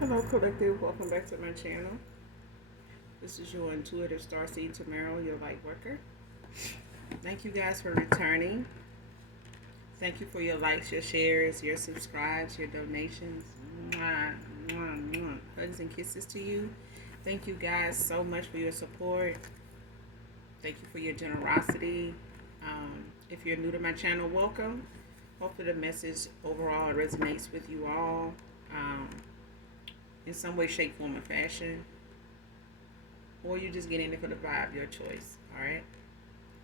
Hello, collective. Welcome back to my channel. This is your intuitive starseed Tamara, your light worker. Thank you guys for returning. Thank you for your likes, your shares, your subscribes, your donations. Mwah, mwah, mwah. Hugs and kisses to you. Thank you guys so much for your support. Thank you for your generosity. If you're new to my channel, welcome. Hopefully, the message overall resonates with you all in some way, shape, form, or fashion. Or you just get in it for the vibe, your choice. Alright?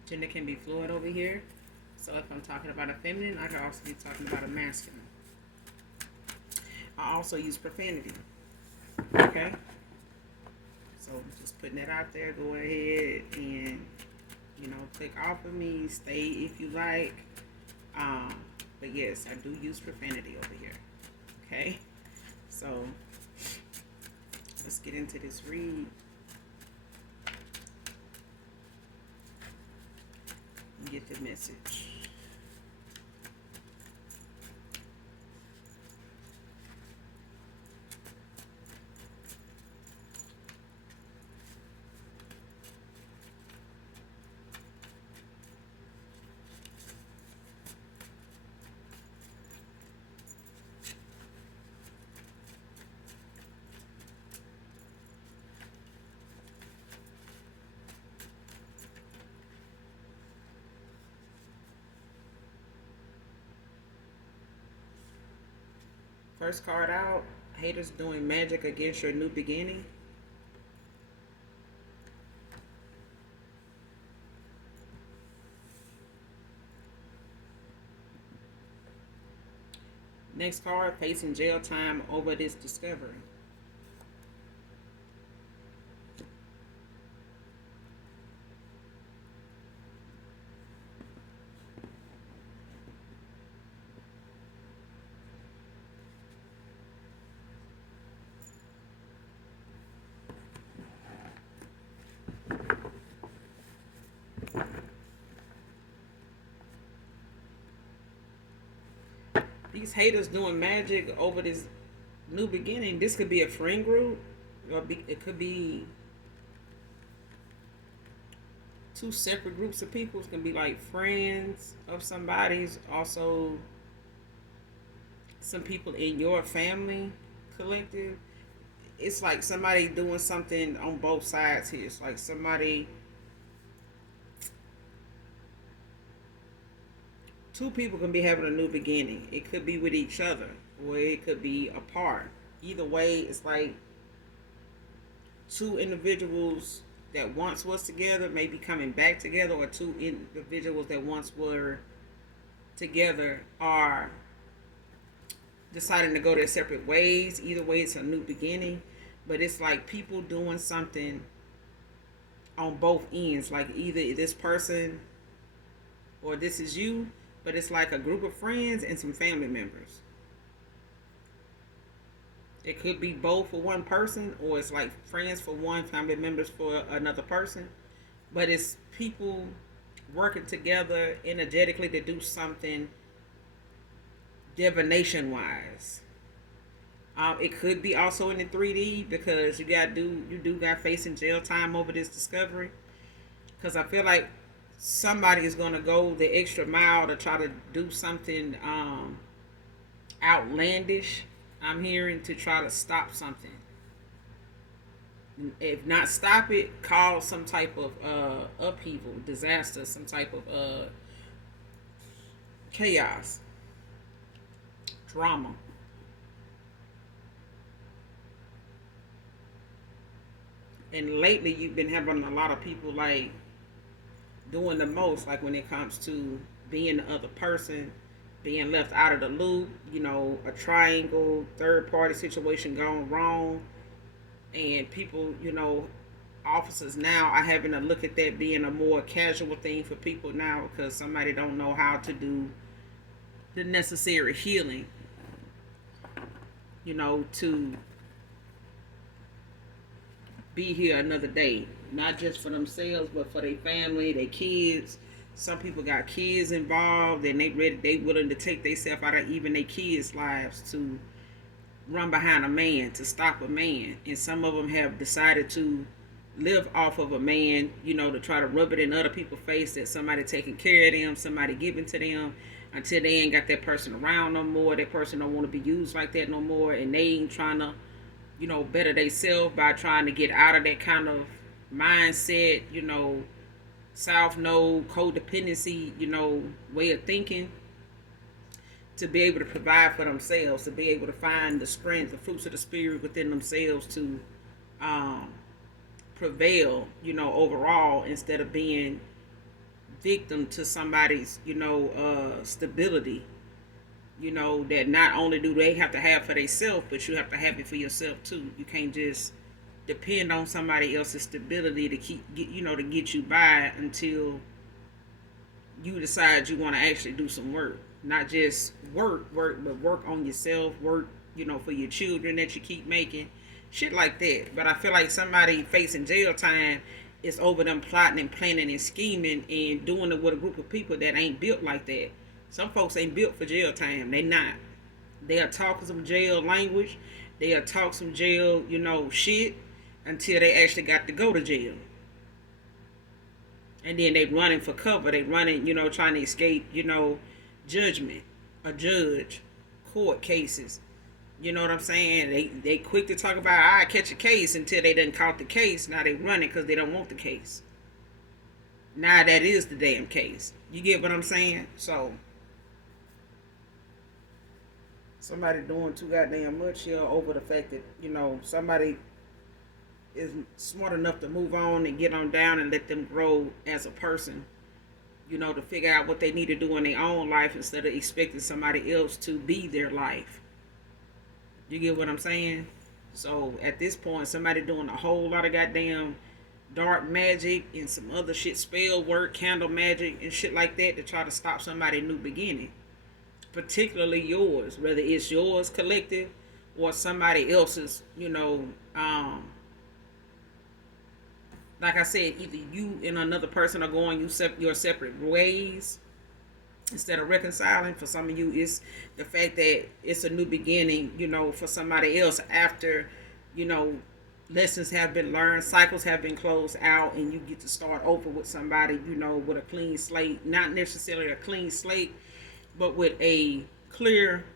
Gender can be fluid over here. So if I'm talking about a feminine, I can also be talking about a masculine. I also use profanity. Okay? So just putting that out there, go ahead and, click off of me, stay if you like. But yes, I do use profanity over here. Okay? So let's get into this read. And get the message. First card out, haters doing magic against your new beginning. Next card, facing jail time over this discovery. These haters doing magic over this new beginning. This could be a friend group, or it could be two separate groups of people. It can be like friends of somebody's, also some people in your family collective. It's like somebody doing something on both sides here. It's like somebody, two people can be having a new beginning. It could be with each other, or it could be apart. Either way, it's like two individuals that once was together may be coming back together, or two individuals that once were together are deciding to go their separate ways. Either way, it's a new beginning. But it's like people doing something on both ends. Like either this person or this is you, but it's like a group of friends and some family members. It could be both for one person, or it's like friends for one, family members for another person. But it's people working together energetically to do something divination wise. It could be also in the 3D, because you do got facing jail time over this discovery. Because I feel like somebody is going to go the extra mile to try to do something outlandish. I'm hearing to try to stop something. If not stop it, cause some type of upheaval, disaster, some type of chaos, drama. And lately, you've been having a lot of people like doing the most, like when it comes to being the other person, being left out of the loop, a triangle, third party situation gone wrong. And people, officers now are having to look at that being a more casual thing for people now, because somebody don't know how to do the necessary healing, to be here another day, not just for themselves, but for their family, their kids. Some people got kids involved, and they willing to take themselves out of even their kids' lives to run behind a man, to stop a man. And some of them have decided to live off of a man, to try to rub it in other people's face that somebody taking care of them, somebody giving to them, until they ain't got that person around no more. That person don't want to be used like that no more, and they ain't trying to, better themselves by trying to get out of that kind of mindset, South Node codependency, way of thinking, to be able to provide for themselves, to be able to find the strength, the fruits of the spirit within themselves to um, prevail, overall, instead of being victim to somebody's, stability. That not only do they have to have for themselves, but you have to have it for yourself too. You can't just depend on somebody else's stability to to get you by until you decide you want to actually do some work. Not just work, but work on yourself, work, for your children that you keep making, shit like that. But I feel like somebody facing jail time is over them plotting and planning and scheming and doing it with a group of people that ain't built like that. Some folks ain't built for jail time. They not. They'll talk some jail language. They'll talk some jail, shit until they actually got to go to jail. And then they running for cover. They running, trying to escape, judgment, a judge, court cases. You know what I'm saying? They quick to talk about I catch a case until they done caught the case. Now they running because they don't want the case. Now that is the damn case. You get what I'm saying? So somebody doing too goddamn much here over the fact that somebody is smart enough to move on and get on down and let them grow as a person. To figure out what they need to do in their own life instead of expecting somebody else to be their life. You get what I'm saying? So at this point, somebody doing a whole lot of goddamn dark magic and some other shit, spell work, candle magic and shit like that to try to stop somebody's new beginning. Particularly yours, whether it's yours collective or somebody else's, like I said, either you and another person are going your separate ways instead of reconciling. For some of you, it's the fact that it's a new beginning, for somebody else after, lessons have been learned, cycles have been closed out, and you get to start over with somebody, with a clean slate. Not necessarily a clean slate, but with a clear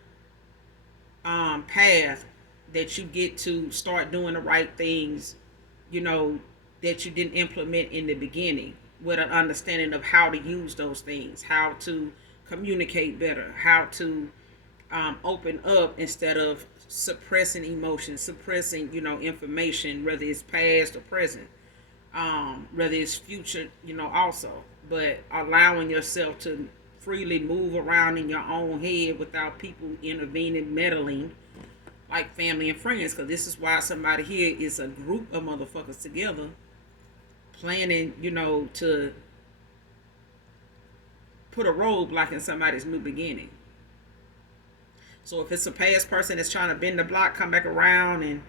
path that you get to start doing the right things, that you didn't implement in the beginning, with an understanding of how to use those things, how to communicate better, how to open up instead of suppressing emotions, suppressing, information, whether it's past or present, whether it's future, also, but allowing yourself to freely move around in your own head without people intervening, meddling, like family and friends. Because this is why somebody here is a group of motherfuckers together planning, to put a roadblock in somebody's new beginning. So if it's a past person that's trying to bend the block, come back around and,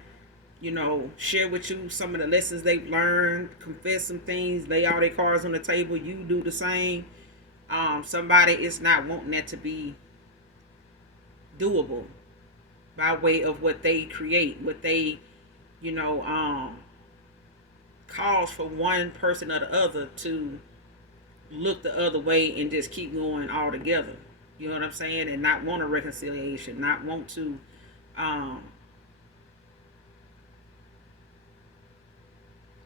share with you some of the lessons they've learned, confess some things, lay all their cards on the table, you do the same. Somebody is not wanting that to be doable by way of what they create, what they, cause for one person or the other to look the other way and just keep going all together. You know what I'm saying? And not want a reconciliation, not want to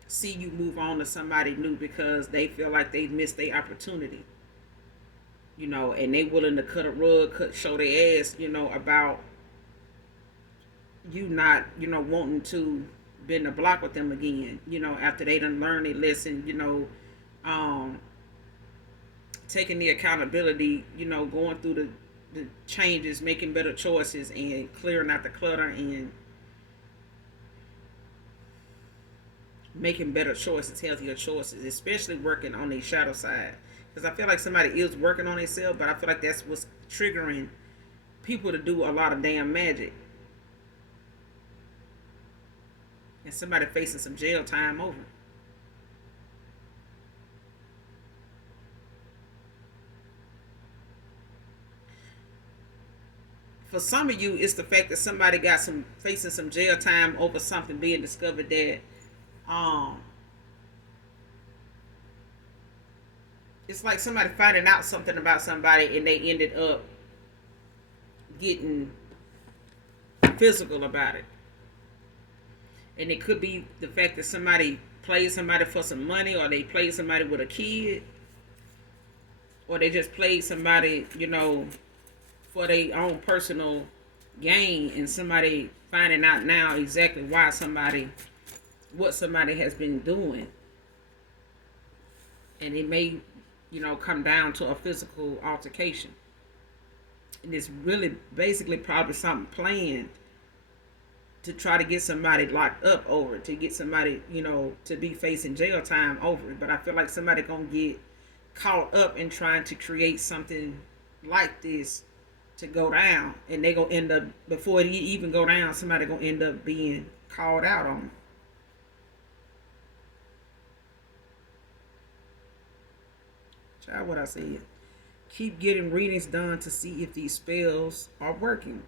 see you move on to somebody new because they feel like they've missed their opportunity. And they willing to cut a rug, show their ass, about you not, wanting to been a block with them again, after they done learned a lesson, taking the accountability, going through the changes, making better choices and clearing out the clutter and making better choices, healthier choices, especially working on their shadow side. Because I feel like somebody is working on themselves, but I feel like that's what's triggering people to do a lot of damn magic. And somebody facing some jail time over. for some of you, it's the fact that somebody got some facing some jail time over something being discovered that um it's like somebody finding out something about somebody and they ended up getting physical about it. And it could be the fact that somebody played somebody for some money, or they played somebody with a kid, or they just played somebody, for their own personal gain, and somebody finding out now exactly what somebody has been doing. And it may, come down to a physical altercation. And it's really basically probably something planned to try to get somebody locked up over it, to get somebody, to be facing jail time over it. But I feel like somebody gonna get caught up in trying to create something like this to go down, and they gonna end up, before it even go down, somebody gonna end up being called out on it. Try what I said. Keep getting readings done to see if these spells are working.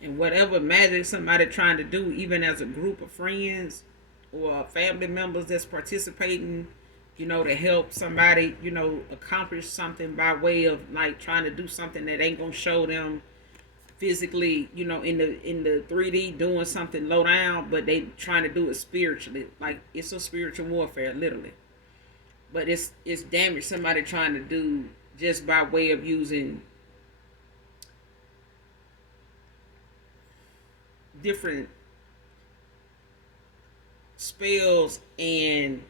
And whatever magic somebody trying to do, even as a group of friends or family members that's participating, to help somebody, accomplish something by way of like trying to do something that ain't gonna show them physically, in the 3D doing something low down, but they trying to do it spiritually. Like it's a spiritual warfare, literally. But it's damage somebody trying to do just by way of using different spells and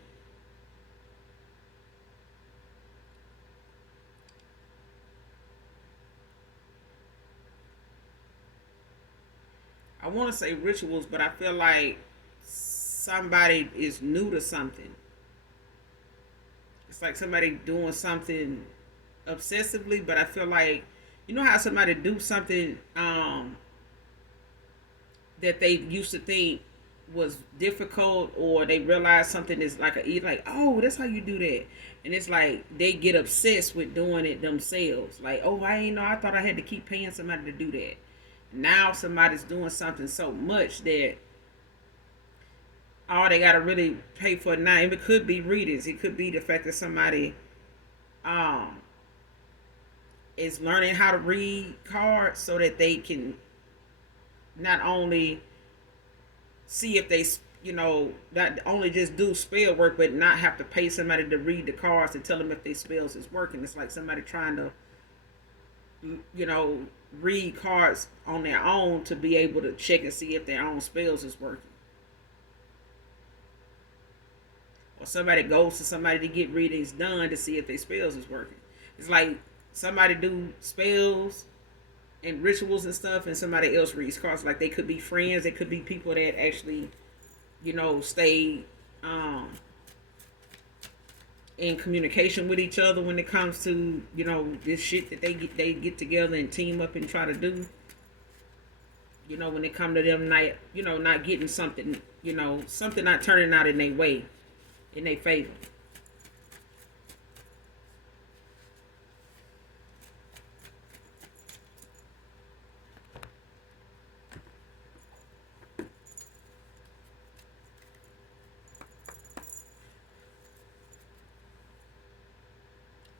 I want to say rituals, but I feel like somebody is new to something. It's like somebody doing something obsessively, but I feel like, how somebody do something that they used to think was difficult, or they realize something is like oh, that's how you do that. And it's like they get obsessed with doing it themselves. Like, oh, I ain't know, I thought I had to keep paying somebody to do that. Now somebody's doing something so much that all they gotta really pay for now. It could be readings. It could be the fact that somebody is learning how to read cards so that they can not only see if they, not only just do spell work, but not have to pay somebody to read the cards and tell them if their spells is working. It's like somebody trying to, read cards on their own to be able to check and see if their own spells is working. Or somebody goes to somebody to get readings done to see if their spells is working. It's like somebody do spells and rituals and stuff, and somebody else reads cards. Like they could be friends, it could be people that actually, stay in communication with each other when it comes to, this shit that they get together and team up and try to do. When it come to them not getting something, something not turning out in their way, in their favor.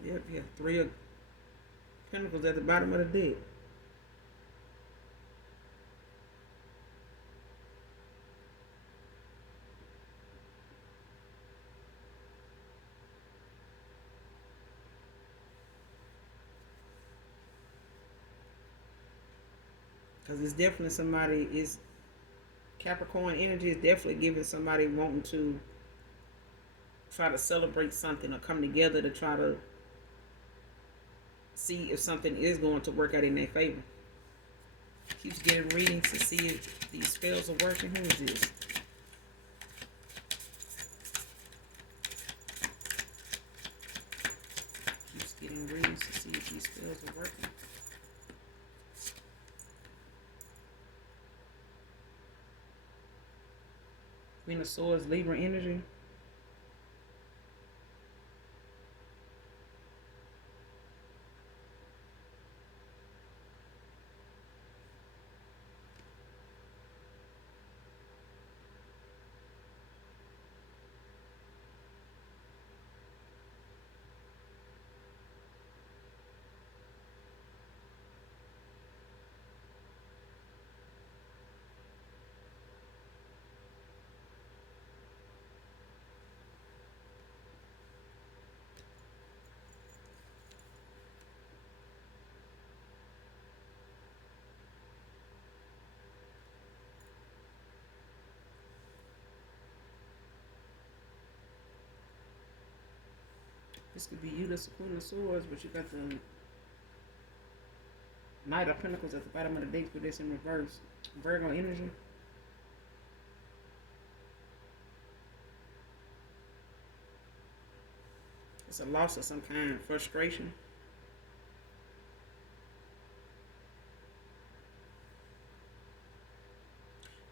Yep, you have 3 of Pentacles at the bottom of the deck. Because it's definitely somebody is Capricorn energy is definitely giving somebody wanting to try to celebrate something or come together to try to see if something is going to work out in their favor. Keeps getting readings to see if these spells are working. Who is this? Keeps getting readings to see if these spells are working. Queen of Swords, Libra energy. This could be you that's the Queen of Swords, but you got the Knight of Pentacles at the bottom of the deck for this in reverse. Virgo energy. It's a loss of some kind, frustration.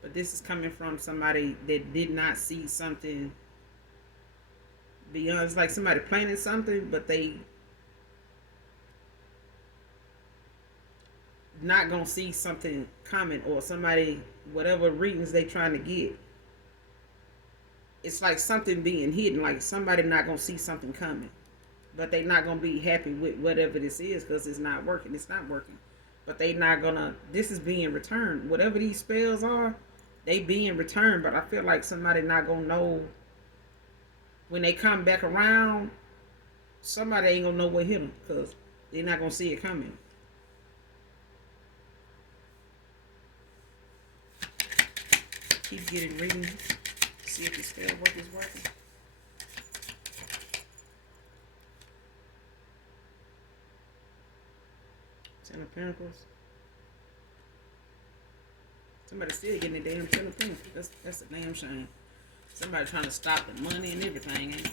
But this is coming from somebody that did not see something beyond. It's like somebody planning something, but they not gonna see something coming, or somebody, whatever readings they trying to get. It's like something being hidden, like somebody not gonna see something coming, but they not gonna be happy with whatever this is because it's not working. It's not working, but they not gonna. This is being returned. Whatever these spells are, they being returned. But I feel like somebody not gonna know when they come back around. Somebody ain't gonna know what hit them because they're not gonna see it coming. Keep getting readings. See if the spell work is working. Ten of Pentacles. Somebody still getting the damn Ten of Pentacles. That's a damn shame. Somebody trying to stop the money and everything, ain't it?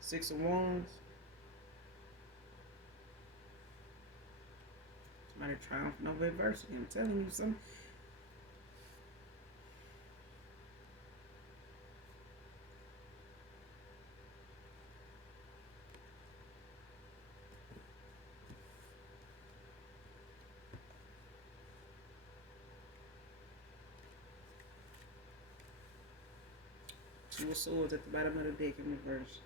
Six of Wands. Somebody triumphing over adversity. I'm telling you something. Two of Swords at the bottom of the deck in reverse.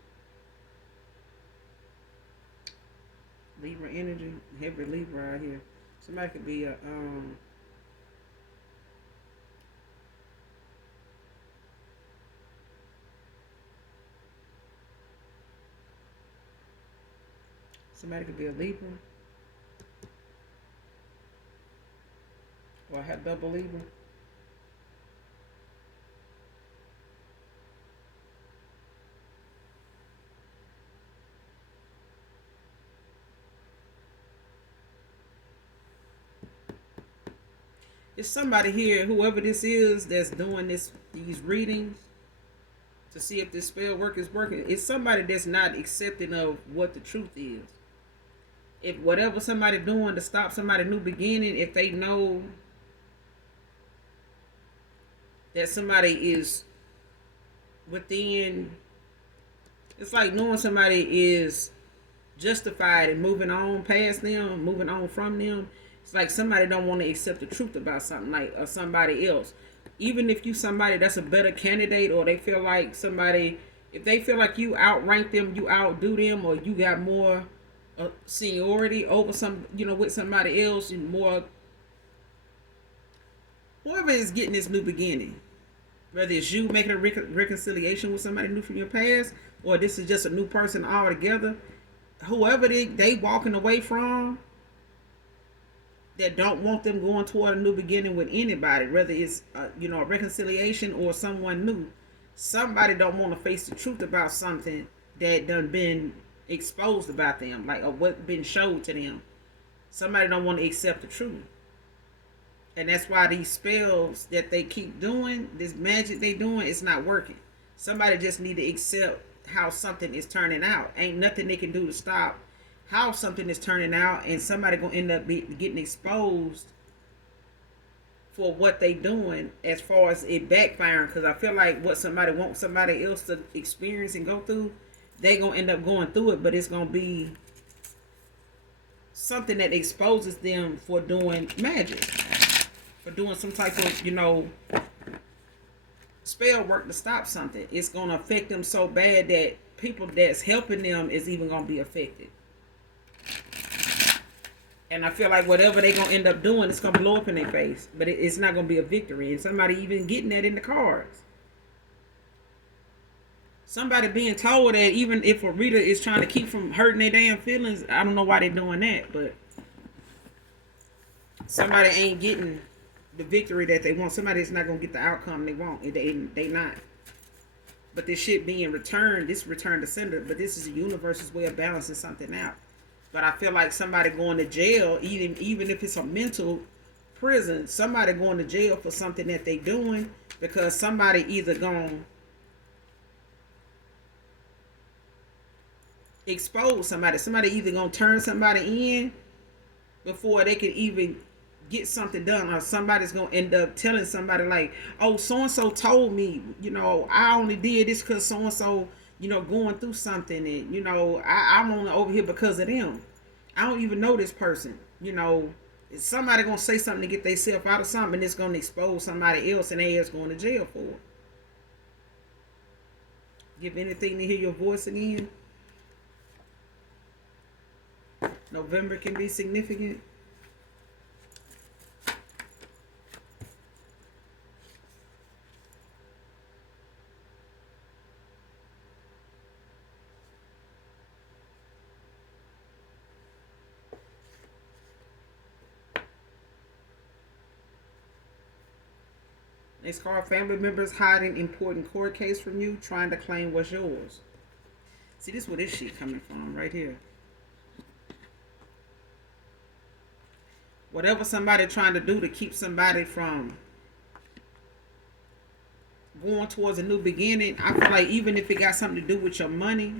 Libra energy, heavy Libra out here. Somebody could be a somebody could be a Libra, or have double Libra. It's somebody here, whoever this is, that's doing these readings to see if this spell work is working. It's somebody that's not accepting of what the truth is. If whatever somebody doing to stop somebody new beginning, if they know that somebody is within, it's like knowing somebody is justified and moving on past them, moving on from them. It's like somebody don't want to accept the truth about something, like or somebody else. Even if you somebody that's a better candidate, or they feel like somebody, if they feel like you outrank them, you outdo them, or you got more seniority over some, with somebody else, and more, whoever is getting this new beginning, whether it's you making a reconciliation with somebody new from your past, or this is just a new person altogether, whoever they walking away from, that don't want them going toward a new beginning with anybody, whether it's a reconciliation or someone new. Somebody don't want to face the truth about something that done been exposed about them, like, or what been showed to them. Somebody don't want to accept the truth, and that's why these spells that they keep doing, this magic they doing, it's not working. Somebody just need to accept how something is turning out. Ain't nothing they can do to stop how something is turning out, and somebody gonna end up getting exposed for what they doing as far as it backfiring. Because I feel like what somebody wants somebody else to experience and go through, they gonna end up going through it, but it's gonna be something that exposes them for doing magic, for doing some type of, spell work to stop something. It's gonna affect them so bad that people that's helping them is even gonna be affected. And I feel like whatever they gonna end up doing, it's gonna blow up in their face. But it's not gonna be a victory. And somebody even getting that in the cards. Somebody being told that even if a reader is trying to keep from hurting their damn feelings, I don't know why they're doing that, but somebody ain't getting the victory that they want. Somebody's not gonna get the outcome they want. They not. But this shit being returned, this return to sender. But this is the universe's way of balancing something out. But I feel like somebody going to jail, even if it's a mental prison, somebody going to jail for something that they doing because somebody either gonna expose somebody. Somebody either gonna turn somebody in before they can even get something done, or somebody's gonna end up telling somebody like, oh, so and so told me, I only did this because so and so, going through something, and I'm only over here because of them. I don't even know this person. Somebody gonna say something to get themselves out of something, and it's gonna expose somebody else, and they is going to jail for it. Give anything to hear your voice again. November can be significant. Next card, family members hiding important court case from you, trying to claim what's yours. See, this is where this shit coming from right here. Whatever somebody trying to do to keep somebody from going towards a new beginning, I feel like even if it got something to do with your money,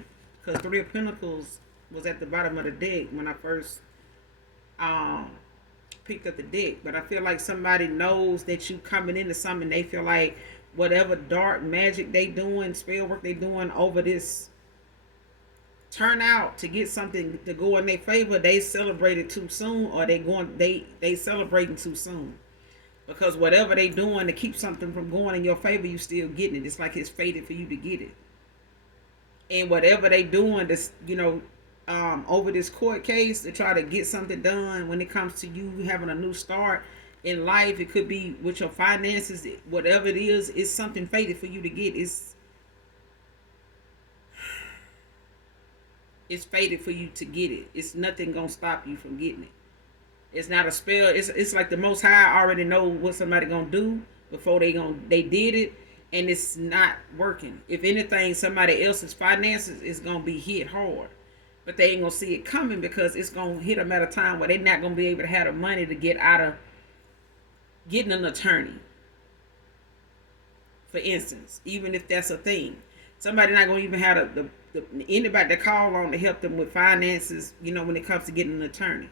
because Three of Pentacles was at the bottom of the deck when I first picked up the deck. But I feel like somebody knows that you coming into something. They feel like whatever dark magic they doing, spell work they doing over this turn out to get something to go in their favor, they celebrated too soon, or they celebrating too soon. Because whatever they doing to keep something from going in your favor, you still getting it. It's like it's fated for you to get it. And whatever they doing this, over this court case to try to get something done when it comes to you having a new start in life, it could be with your finances, whatever it is, it's something fated for you to get. It's fated for you to get it. It's nothing gonna stop you from getting it. It's not a spell. It's like the Most High already know what somebody gonna do before they did it, and it's not working. If anything, somebody else's finances is gonna be hit hard, but they ain't gonna see it coming because it's gonna hit them at a time where they're not gonna be able to have the money to get out of getting an attorney. For instance, even if that's a thing, somebody not gonna even have the anybody to call on to help them with finances. When it comes to getting an attorney,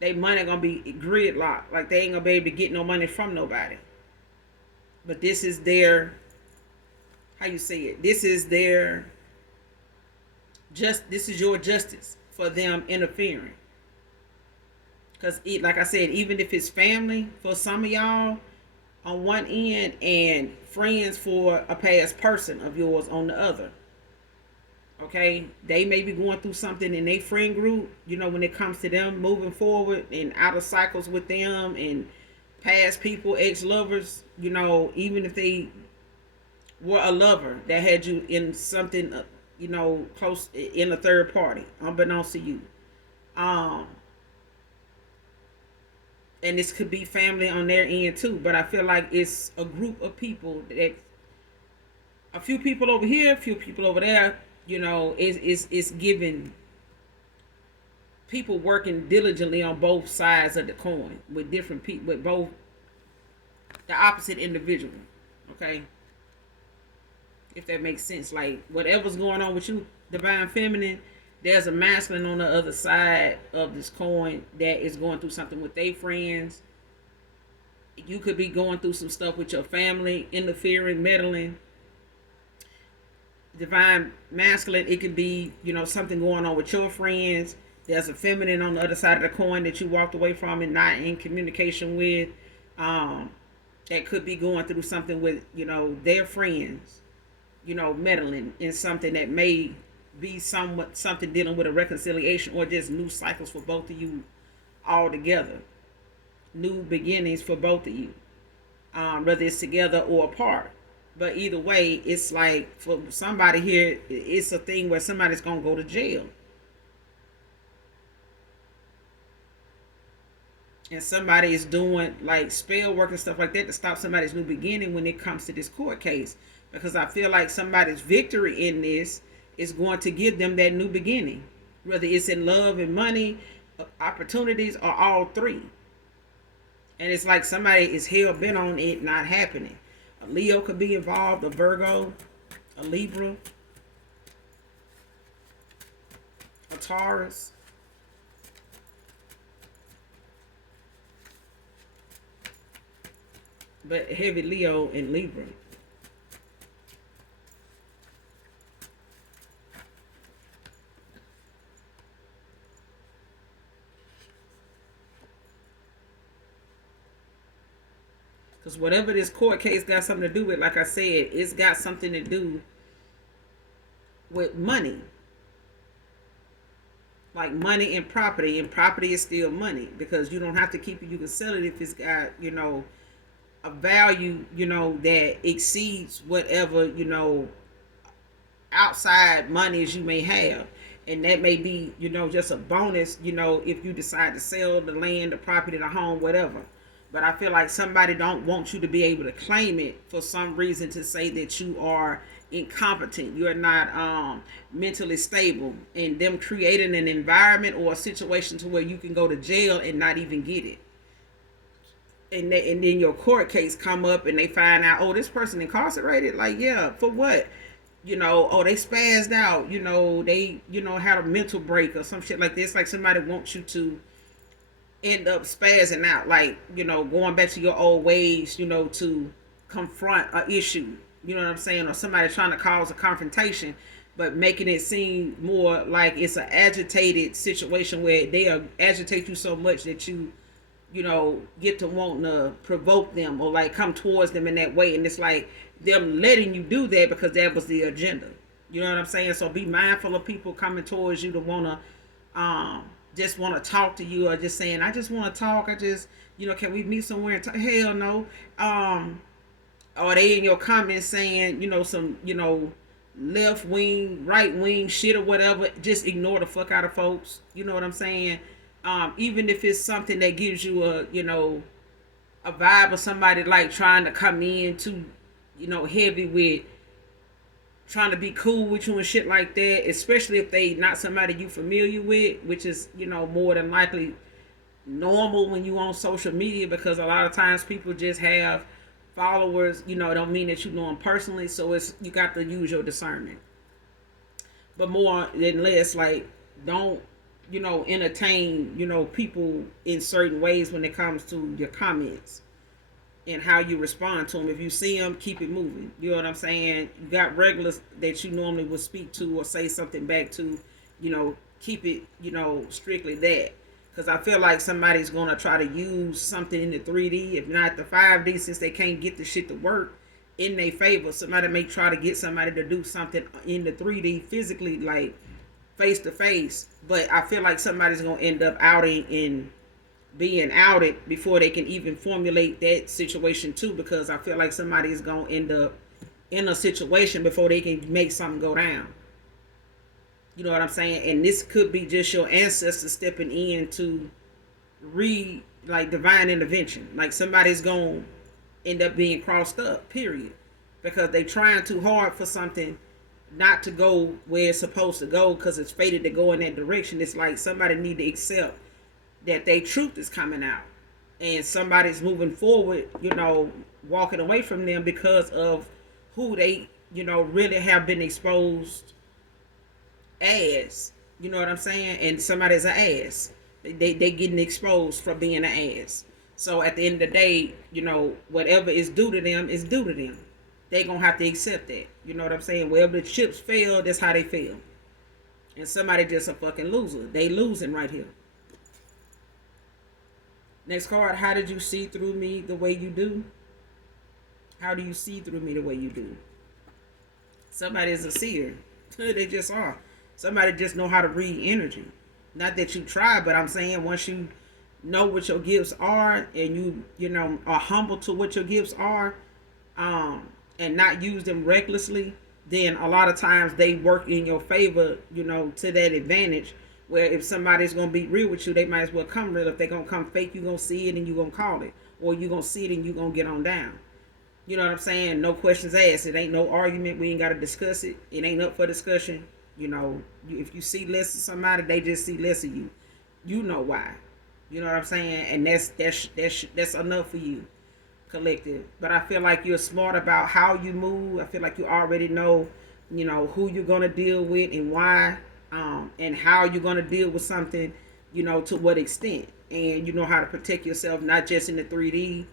they money gonna be gridlocked. Like they ain't gonna be able to get no money from nobody. But this is their, how you say it? This is their this is your justice for them interfering. Because like I said, even if it's family for some of y'all on one end and friends for a past person of yours on the other. Okay, they may be going through something in their friend group, when it comes to them moving forward and out of cycles with them and past people, ex-lovers, even if they were a lover that had you in something, close in a third party, unbeknownst to you. And this could be family on their end too, but I feel like it's a group of people that a few people over here, a few people over there. It's giving people working diligently on both sides of the coin with different people, with both the opposite individual. Okay, if that makes sense. Like whatever's going on with you, divine feminine, There's a masculine on the other side of this coin that is going through something with their friends. You could be going through some stuff with your family, interfering, meddling. Divine masculine, it could be, something going on with your friends. There's a feminine on the other side of the coin that you walked away from and not in communication with. That could be going through something with, their friends, meddling in something that may be something dealing with a reconciliation or just new cycles for both of you all together. New beginnings for both of you, whether it's together or apart. But either way, it's like for somebody here, it's a thing where somebody's gonna go to jail, and somebody is doing like spell work and stuff like that to stop somebody's new beginning when it comes to this court case. Because I feel like somebody's victory in this is going to give them that new beginning, whether it's in love and money, opportunities, or all three. And it's like somebody is hell bent on it not happening. A Leo could be involved, a Virgo, a Libra, a Taurus. But heavy Leo and Libra. Because whatever this court case got something to do with, like I said, it's got something to do with money. Like money and property is still money because you don't have to keep it. You can sell it if it's got, a value, that exceeds whatever, outside monies you may have. And that may be, just a bonus, if you decide to sell the land, the property, the home, whatever. But I feel like somebody don't want you to be able to claim it for some reason to say that you are incompetent. You are not mentally stable. And them creating an environment or a situation to where you can go to jail and not even get it. And then your court case come up and they find out, oh, this person incarcerated. Like, yeah, for what? Oh, they spazzed out. They, had a mental break or some shit like this. Like somebody wants you to end up spazzing out, like, going back to your old ways, to confront an issue. You know what I'm saying? Or somebody trying to cause a confrontation, but making it seem more like it's an agitated situation where they'll agitate you so much that get to wanting to provoke them or like come towards them in that way. And it's like them letting you do that because that was the agenda. You know what I'm saying? So be mindful of people coming towards you to want to just want to talk to you or just saying, I just want to talk. I just, can we meet somewhere and talk? Hell no. Or they in your comments saying, some, left wing, right wing shit or whatever. Just ignore the fuck out of folks. You know what I'm saying? Even if it's something that gives you a vibe of somebody like trying to come in too, heavy with trying to be cool with you and shit like that, especially if they not somebody you familiar with, which is, more than likely normal when you on social media, because a lot of times people just have followers, don't mean that you know them personally, so it's, you got to use your discernment. But more than less, like, don't, entertain, people in certain ways when it comes to your comments and how you respond to them. If you see them, keep it moving. You know what I'm saying? You got regulars that you normally would speak to or say something back to, keep it, strictly that. Because I feel like somebody's going to try to use something in the 3D, if not the 5D, since they can't get the shit to work in their favor. Somebody may try to get somebody to do something in the 3D physically, like face to face. But I feel like somebody's going to end up outing and being outed before they can even formulate that situation too, because I feel like somebody is going to end up in a situation before they can make something go down. You know what I'm saying? And this could be just your ancestors stepping in to like divine intervention. Like somebody's going to end up being crossed up, period, because they trying too hard for something not to go where it's supposed to go because it's fated to go in that direction. It's like somebody need to accept that their truth is coming out and somebody's moving forward, walking away from them because of who they, really have been exposed as. You know what I'm saying? And somebody's an ass. They getting exposed for being an ass. So at the end of the day, whatever is due to them is due to them. They gonna have to accept that. You know what I'm saying? Wherever the chips fail, that's how they fail. And somebody just a fucking loser. They losing right here. Next card. How did you see through me the way you do? How do you see through me the way you do? Somebody is a seer. They just are. Somebody just know how to read energy. Not that you try, but I'm saying once you know what your gifts are and you are humble to what your gifts are, and not use them recklessly, then a lot of times they work in your favor, to that advantage. Where if somebody's gonna be real with you, they might as well come real. If they're gonna come fake, you gonna see it and you gonna call it, or you gonna see it and you gonna get on down. You know what I'm saying? No questions asked. It ain't no argument. We ain't got to discuss it. It ain't up for discussion. If you see less of somebody, they just see less of you. You know why. You know what I'm saying? And that's enough for you, collective. But I feel like you're smart about how you move. I feel like you already know, who you're gonna deal with and why, and how you're gonna deal with something, to what extent, and you know how to protect yourself, not just in the 3D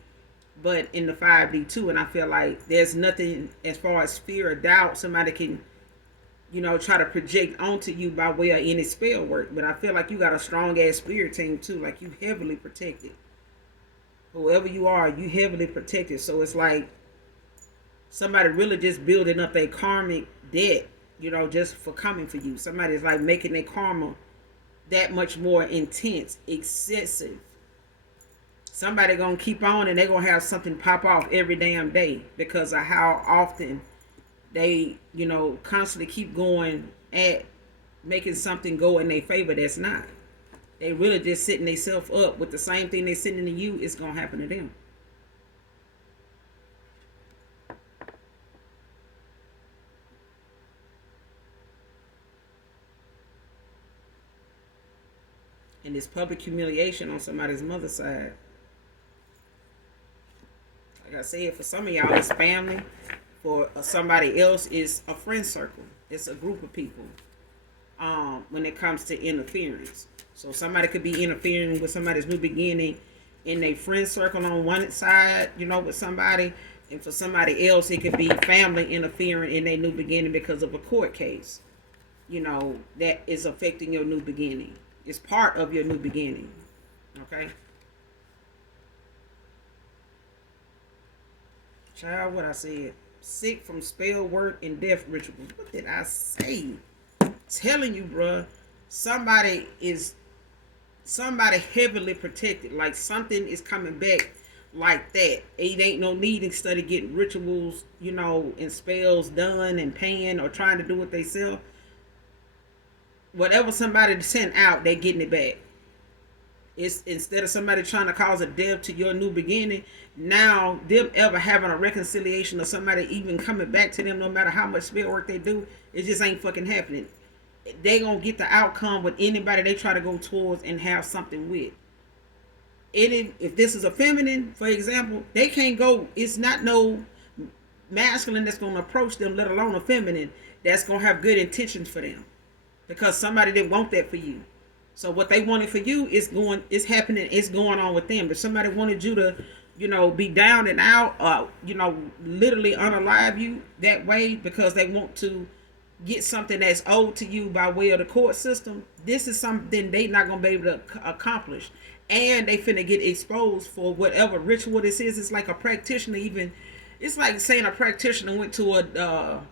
but in the 5D too. And I feel like there's nothing as far as fear or doubt somebody can, try to project onto you by way of any spell work. But I feel like you got a strong ass spirit team too. Like you heavily protected. Whoever you are, you heavily protected. So it's like somebody really just building up a karmic debt, just for coming for you. Somebody's like making their karma that much more intense, excessive. Somebody gonna keep on and they gonna have something pop off every damn day because of how often they, constantly keep going at making something go in their favor that's not. They really just setting themselves up with the same thing they sending to you, it's gonna happen to them. And this public humiliation on somebody's mother's side. Like I said, for some of y'all, it's family. For somebody else, it's a friend circle. It's a group of people. When it comes to interference, so somebody could be interfering with somebody's new beginning in a friend circle on one side, with somebody, and for somebody else, it could be family interfering in their new beginning because of a court case. That is affecting your new beginning. It's part of your new beginning. Okay. Child, what I said. Sick from spell work and death rituals. What did I say? Telling you, bruh. Somebody heavily protected. Like something is coming back like that. It ain't no need instead of getting rituals, and spells done and paying or trying to do it themselves. Whatever somebody sent out, they getting it back. It's instead of somebody trying to cause a death to your new beginning, now them ever having a reconciliation or somebody even coming back to them, no matter how much spell work they do, it just ain't fucking happening. They gonna get the outcome with anybody they try to go towards and have something with. If this is a feminine, for example, they can't go. It's not no masculine that's gonna approach them, let alone a feminine that's gonna have good intentions for them, because somebody didn't want that for you. So what they wanted for you is happening, it's going on with them. If somebody wanted you to, be down and out, literally unalive you that way because they want to get something that's owed to you by way of the court system, this is something they not going to be able to accomplish. And they finna get exposed for whatever ritual this is. It's like a practitioner even, it's like saying a practitioner went to a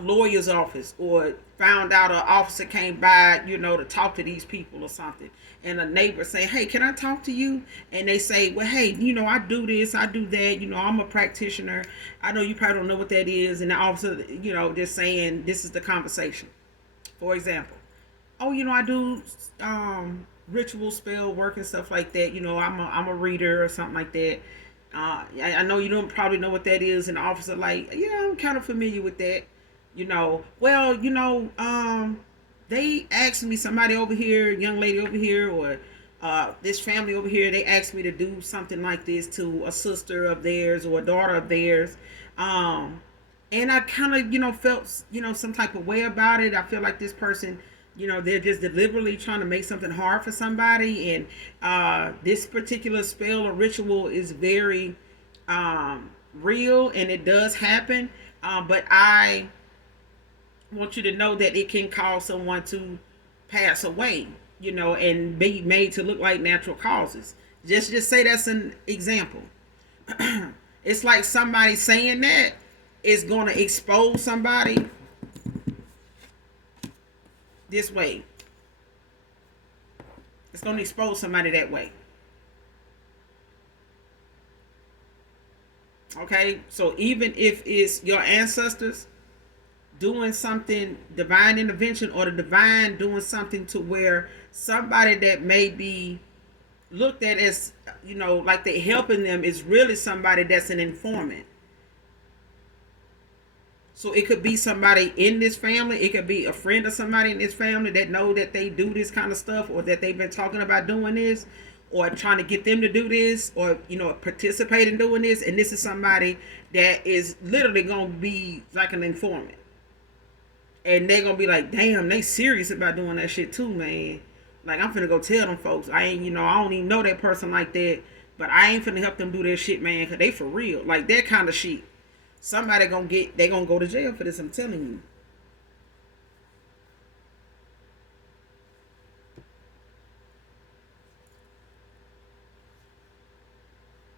lawyer's office or found out an officer came by, to talk to these people or something. And a neighbor say, hey, can I talk to you? And they say, well, hey, I do this, I do that. I'm a practitioner. I know you probably don't know what that is. And the officer, just saying, this is the conversation. For example, oh, I do ritual spell work and stuff like that. I'm a reader or something like that. I know you don't probably know what that is. And the officer like, yeah, I'm kind of familiar with that. They asked me, somebody over here, young lady over here, or this family over here, they asked me to do something like this to a sister of theirs or a daughter of theirs. And I kind of, felt, some type of way about it. I feel like this person, they're just deliberately trying to make something hard for somebody. And this particular spell or ritual is very real, and it does happen. But I want you to know that it can cause someone to pass away, and be made to look like natural causes. Just say that's an example. It's like somebody saying that is going to expose somebody this way. It's going to expose somebody that way. Okay, so even if it's your ancestors doing something, divine intervention, or the divine doing something to where somebody that may be looked at as, like they're helping them, is really somebody that's an informant. So it could be somebody in this family. It could be a friend of somebody in this family that know that they do this kind of stuff, or that they've been talking about doing this, or trying to get them to do this, or participate in doing this. And this is somebody that is literally gonna be like an informant, and they're gonna be like, damn, they serious about doing that shit too, man. Like, I'm finna go tell them folks. I ain't, I don't even know that person like that, but I ain't finna help them do that shit, man, because they for real. Like, that kind of shit. Somebody they gonna go to jail for this, I'm telling you.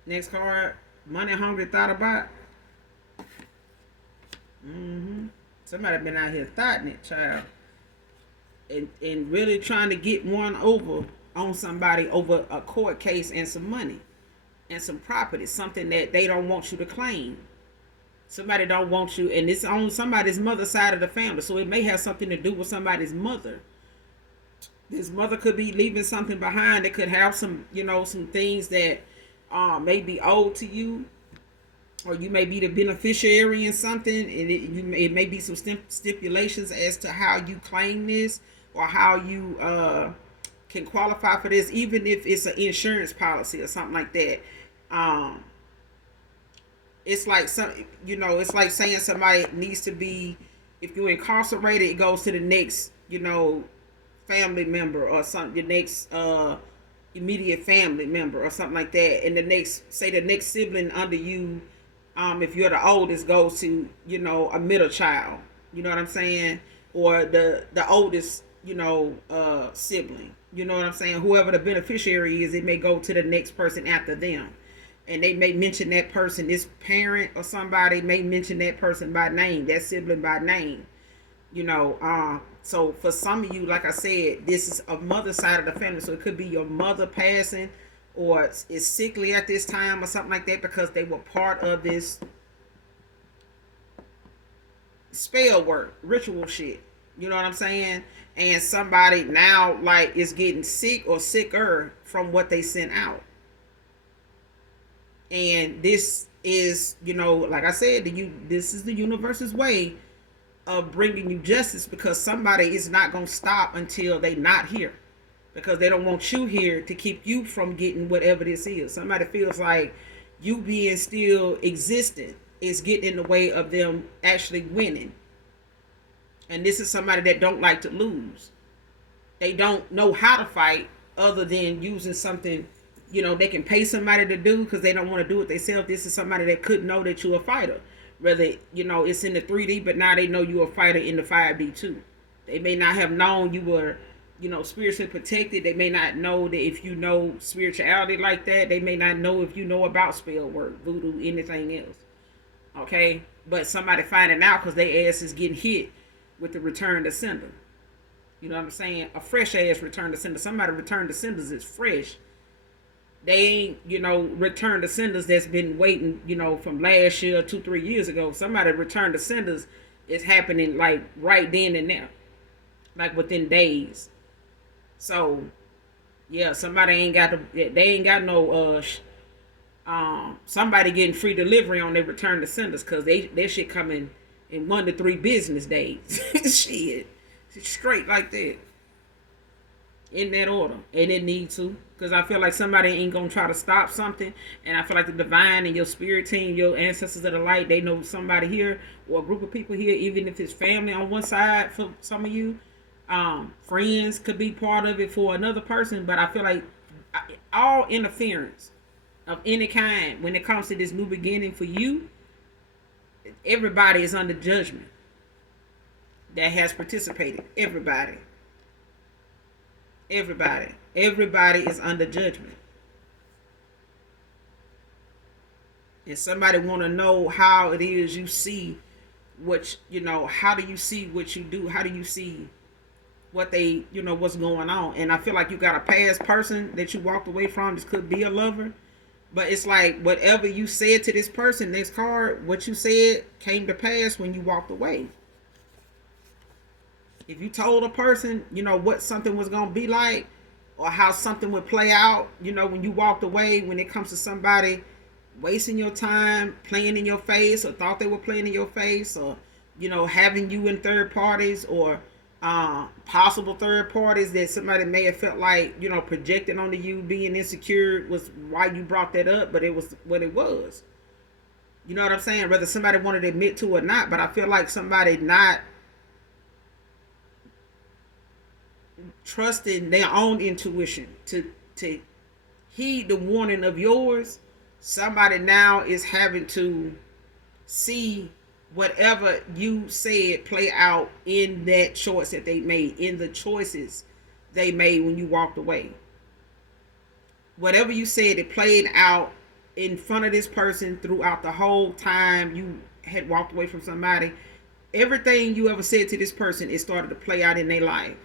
Next card, money hungry thought about. Somebody been out here thoughting it, child. And really trying to get one over on somebody over a court case and some money and some property, something that they don't want you to claim. Somebody don't want you, and it's on somebody's mother's side of the family, so it may have something to do with somebody's mother. His mother could be leaving something behind. It could have some, some things that may be owed to you, or you may be the beneficiary in something, and it may be some stipulations as to how you claim this, or how you can qualify for this, even if it's an insurance policy or something like that. It's like it's like saying somebody needs to be, if you're incarcerated, it goes to the next, family member, or something, your next immediate family member or something like that. And the next sibling under you, if you're the oldest, goes to, a middle child. You know what I'm saying? Or the oldest, sibling. You know what I'm saying? Whoever the beneficiary is, it may go to the next person after them. And they may mention that person, this parent or somebody may mention that person by name, that sibling by name. So for some of you, like I said, this is a mother side of the family. So it could be your mother passing, or is sickly at this time or something like that, because they were part of this spell work, ritual shit. You know what I'm saying? And somebody now, like, is getting sick or sicker from what they sent out. And this is, like I said, this is the universe's way of bringing you justice, because somebody is not going to stop until they not here, because they don't want you here to keep you from getting whatever this is. Somebody feels like you being still existent is getting in the way of them actually winning. And this is somebody that don't like to lose. They don't know how to fight other than using something, they can pay somebody to do, because they don't want to do it themselves. This is somebody that could know that you're a fighter. Whether, it's in the 3D, but now they know you're a fighter in the 5D too. They may not have known you were, spiritually protected. They may not know that if you know spirituality like that. They may not know if you know about spell work, voodoo, anything else. Okay? But somebody finding out because their ass is getting hit with the return to sender. You know what I'm saying? A fresh ass return to sender. Somebody return to senders is fresh. They ain't, return to senders that's been waiting, from last year, 2-3 years ago. Somebody return to senders is happening like right then and there, like within days. So, yeah, somebody they ain't got no, somebody getting free delivery on their return to senders, because their shit coming in 1 to 3 business days. Shit, straight like that. in that order, and it needs to, because I feel like somebody ain't gonna try to stop something, and I feel like the divine and your spirit team, your ancestors of the light, they know somebody here or a group of people here, even if it's family on one side for some of you, friends could be part of it for another person, but I feel like all interference of any kind when it comes to this new beginning for you, everybody is under judgment that has participated. Everybody is under judgment. And somebody want to know how it is you see what how do you see what you do, how do you see what they what's going on. And I feel like you got a past person that you walked away from. This could be a lover, but it's like whatever you said to this person, this card, what you said came to pass when you walked away. If you told a person, what something was going to be like or how something would play out, when you walked away, when it comes to somebody wasting your time, playing in your face, or thought they were playing in your face, or, having you in third parties, or possible third parties that somebody may have felt like, projecting onto you, being insecure was why you brought that up, but it was what it was. You know what I'm saying? Whether somebody wanted to admit to or not, but I feel like somebody not trusting their own intuition to heed the warning of yours, somebody now is having to see whatever you said play out in that choice that they made, in the choices they made when you walked away. Whatever you said, it played out in front of this person throughout the whole time you had walked away from somebody. Everything you ever said to this person, it started to play out in their life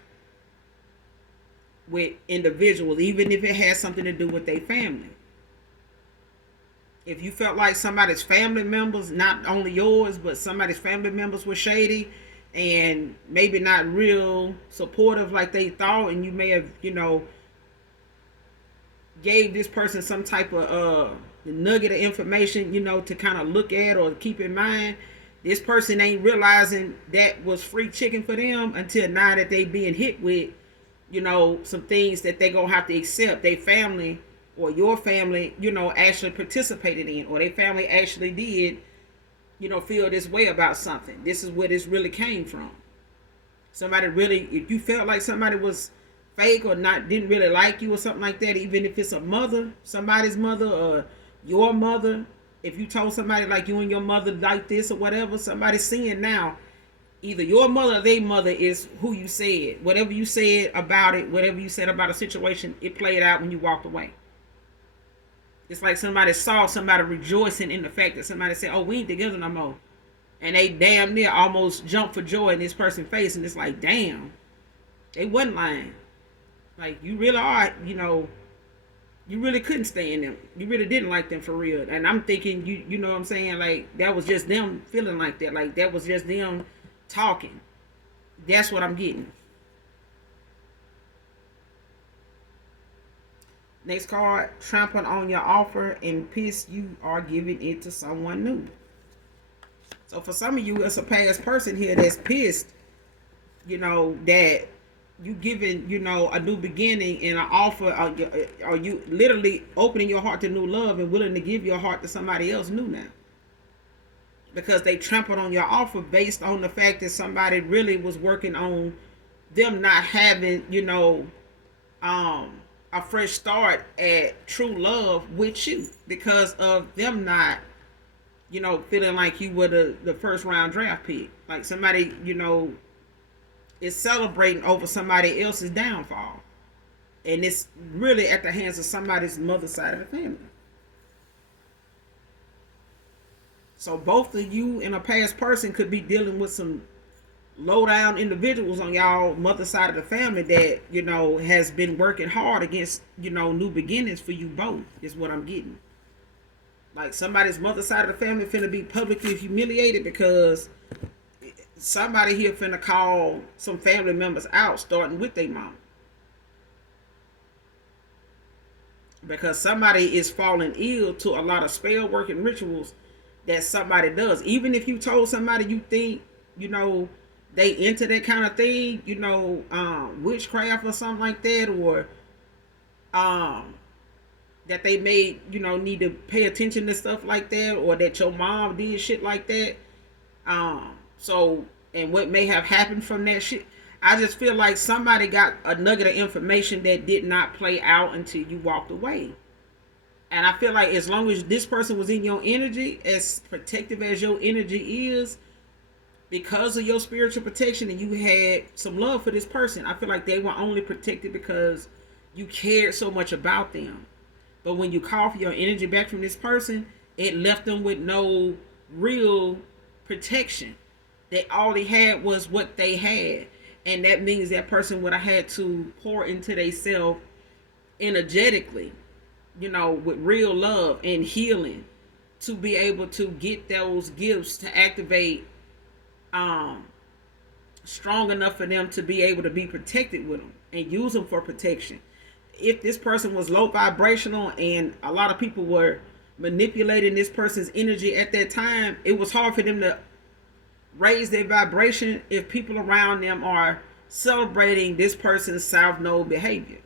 with individuals, even if it has something to do with their family. If you felt like somebody's family members, not only yours, but somebody's family members were shady and maybe not real supportive like they thought, and you may have, gave this person some type of nugget of information, to kind of look at or keep in mind, this person ain't realizing that was free chicken for them until now that they being hit with, some things that they gonna have to accept. They family or your family, actually participated in, or their family actually did, feel this way about something. This is where this really came from. Somebody really, if you felt like somebody was fake or not, didn't really like you or something like that, even if it's a mother, somebody's mother or your mother, if you told somebody like you and your mother like this or whatever, somebody's seeing now either your mother or their mother is who you said. Whatever you said about it, whatever you said about a situation, it played out when you walked away. It's like somebody saw somebody rejoicing in the fact that somebody said, oh, we ain't together no more. And they damn near almost jumped for joy in this person's face. And it's like, damn, they wasn't lying. Like, you really are, you really couldn't stand them. You really didn't like them for real. And I'm thinking, you know what I'm saying? Like, that was just them feeling like that. Like, that was just them talking. That's what I'm getting. Next card, trampling on your offer and pissed you are giving it to someone new. So for some of you, it's a past person here that's pissed, that you giving, a new beginning and an offer, or you literally opening your heart to new love and willing to give your heart to somebody else new now. Because they trampled on your offer based on the fact that somebody really was working on them not having, a fresh start at true love with you because of them not, feeling like you were the first round draft pick. Like somebody, is celebrating over somebody else's downfall. And it's really at the hands of somebody's mother side of the family. So both of you and a past person could be dealing with some low down individuals on y'all mother side of the family that, has been working hard against, new beginnings for you both, is what I'm getting. Like somebody's mother side of the family finna be publicly humiliated because somebody here finna call some family members out, starting with their mom. Because somebody is falling ill to a lot of spell work and rituals that somebody does. Even if you told somebody you think, they into that kind of thing, witchcraft or something like that, or um, that they may, need to pay attention to stuff like that, or that your mom did shit like that. So, and what may have happened from that shit, I just feel like somebody got a nugget of information that did not play out until you walked away. And I feel like as long as this person was in your energy, as protective as your energy is, because of your spiritual protection and you had some love for this person, I feel like they were only protected because you cared so much about them. But when you call for your energy back from this person, it left them with no real protection. They all they had was what they had. And that means that person would have had to pour into themselves energetically, with real love and healing to be able to get those gifts to activate um strong enough for them to be able to be protected with them and use them for protection. If this person was low vibrational and a lot of people were manipulating this person's energy at that time, it was hard for them to raise their vibration if people around them are celebrating this person's south node behavior.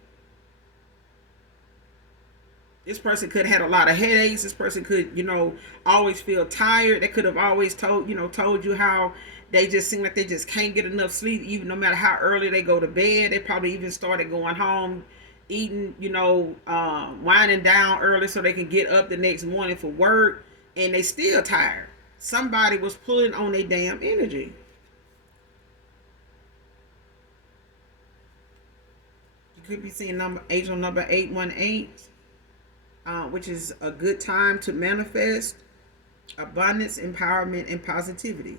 This person could have had a lot of headaches. This person could, always feel tired. They could have always told you how they just seem like they just can't get enough sleep, even no matter how early they go to bed. They probably even started going home, eating, winding down early so they can get up the next morning for work, and they still tired. Somebody was pulling on their damn energy. You could be seeing angel number 818. Which is a good time to manifest abundance, empowerment, and positivity.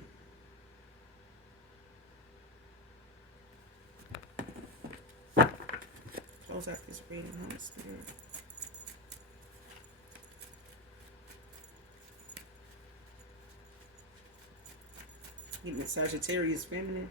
Close out this reading, Holy Spirit. Getting the Sagittarius feminine.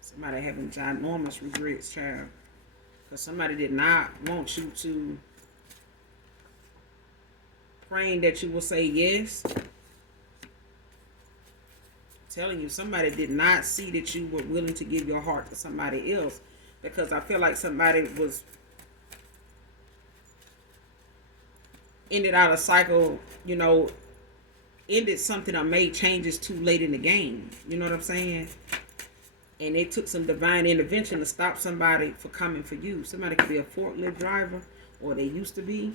Somebody having ginormous regrets, child. Because somebody did not want you to, praying that you will say yes. I'm telling you, somebody did not see that you were willing to give your heart to somebody else. Because I feel like somebody was ended out a cycle, ended something or made changes too late in the game. You know what I'm saying? And it took some divine intervention to stop somebody from coming for you. Somebody could be a forklift driver, or they used to be.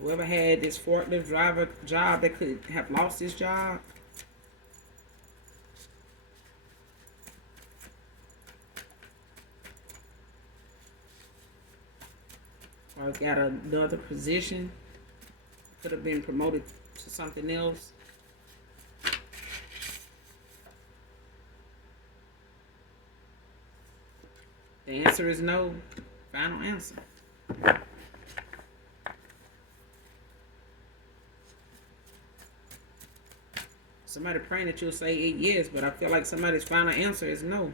Whoever had this forklift driver job that could have lost his job. Or got another position. Could have been promoted to something else. The answer is no. Final answer. Somebody praying that you'll say yes, but I feel like somebody's final answer is no.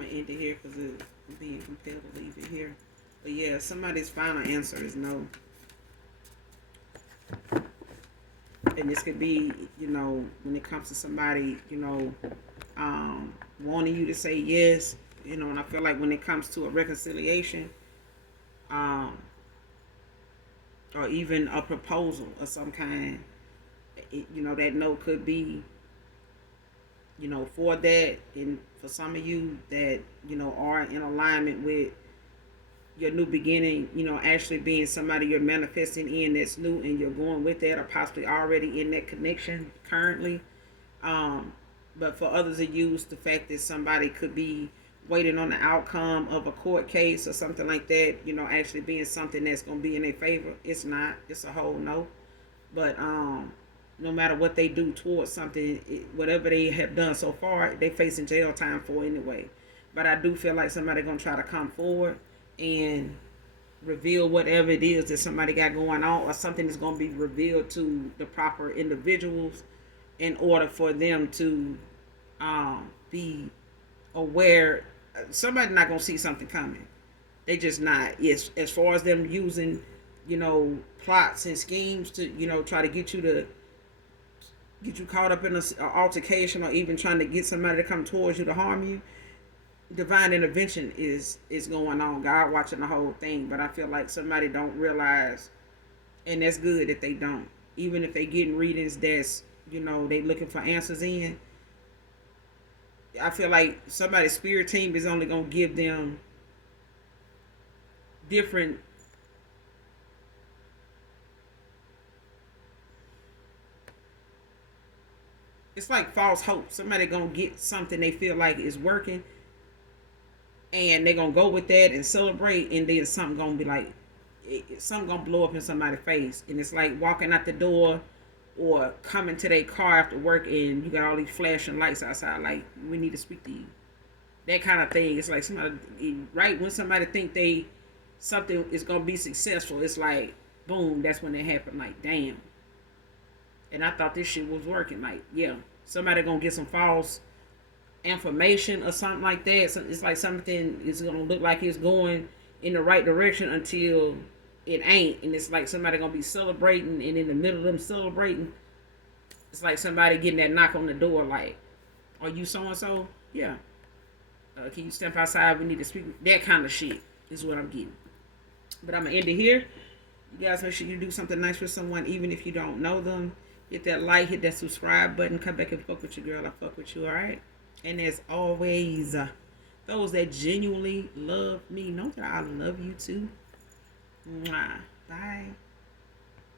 gonna end it here because it's being compelled to leave it here. But yeah, somebody's final answer is no. And this could be, when it comes to somebody, wanting you to say yes, and I feel like when it comes to a reconciliation, um, or even a proposal of some kind, that no could be, for that, and for some of you that, are in alignment with your new beginning, actually being somebody you're manifesting in that's new and you're going with that, or possibly already in that connection currently. But for others of you, it's the fact that somebody could be waiting on the outcome of a court case or something like that, actually being something that's going to be in their favor. It's not. It's a whole no. But no matter what they do towards something, whatever they have done so far, they facing jail time for anyway. But I do feel like somebody going to try to come forward and reveal whatever it is that somebody got going on, or something is going to be revealed to the proper individuals in order for them to be aware. Somebody not going to see something coming. They just not. Yes, as far as them using, plots and schemes to, try to get you caught up in an altercation, or even trying to get somebody to come towards you to harm you. Divine intervention is going on. God watching the whole thing. But I feel like somebody don't realize, and that's good that they don't. Even if they getting readings that's, they looking for answers in, I feel like somebody's spirit team is only going to give them different it's like false hope. Somebody gonna get something they feel like is working, and they're gonna go with that and celebrate, and then something gonna be like, something gonna blow up in somebody's face, and it's like walking out the door or coming to their car after work, and you got all these flashing lights outside, like, we need to speak to you. That kind of thing. It's like somebody, right when somebody think something is gonna be successful, it's like boom, that's when it happened. Like, damn. And I thought this shit was working. Like, yeah, somebody gonna get some false information or something like that. So it's like something is gonna look like it's going in the right direction until it ain't, and it's like somebody gonna be celebrating, and in the middle of them celebrating, it's like somebody getting that knock on the door. Like, are you so and so? Yeah. Can you step outside? We need to speak. That kind of shit is what I'm getting. But I'm gonna end it here. You guys make sure you do something nice for someone, even if you don't know them. Hit that like, hit that subscribe button. Come back and fuck with your girl. I fuck with you, alright? And as always, those that genuinely love me know that I love you too. Mwah. Bye.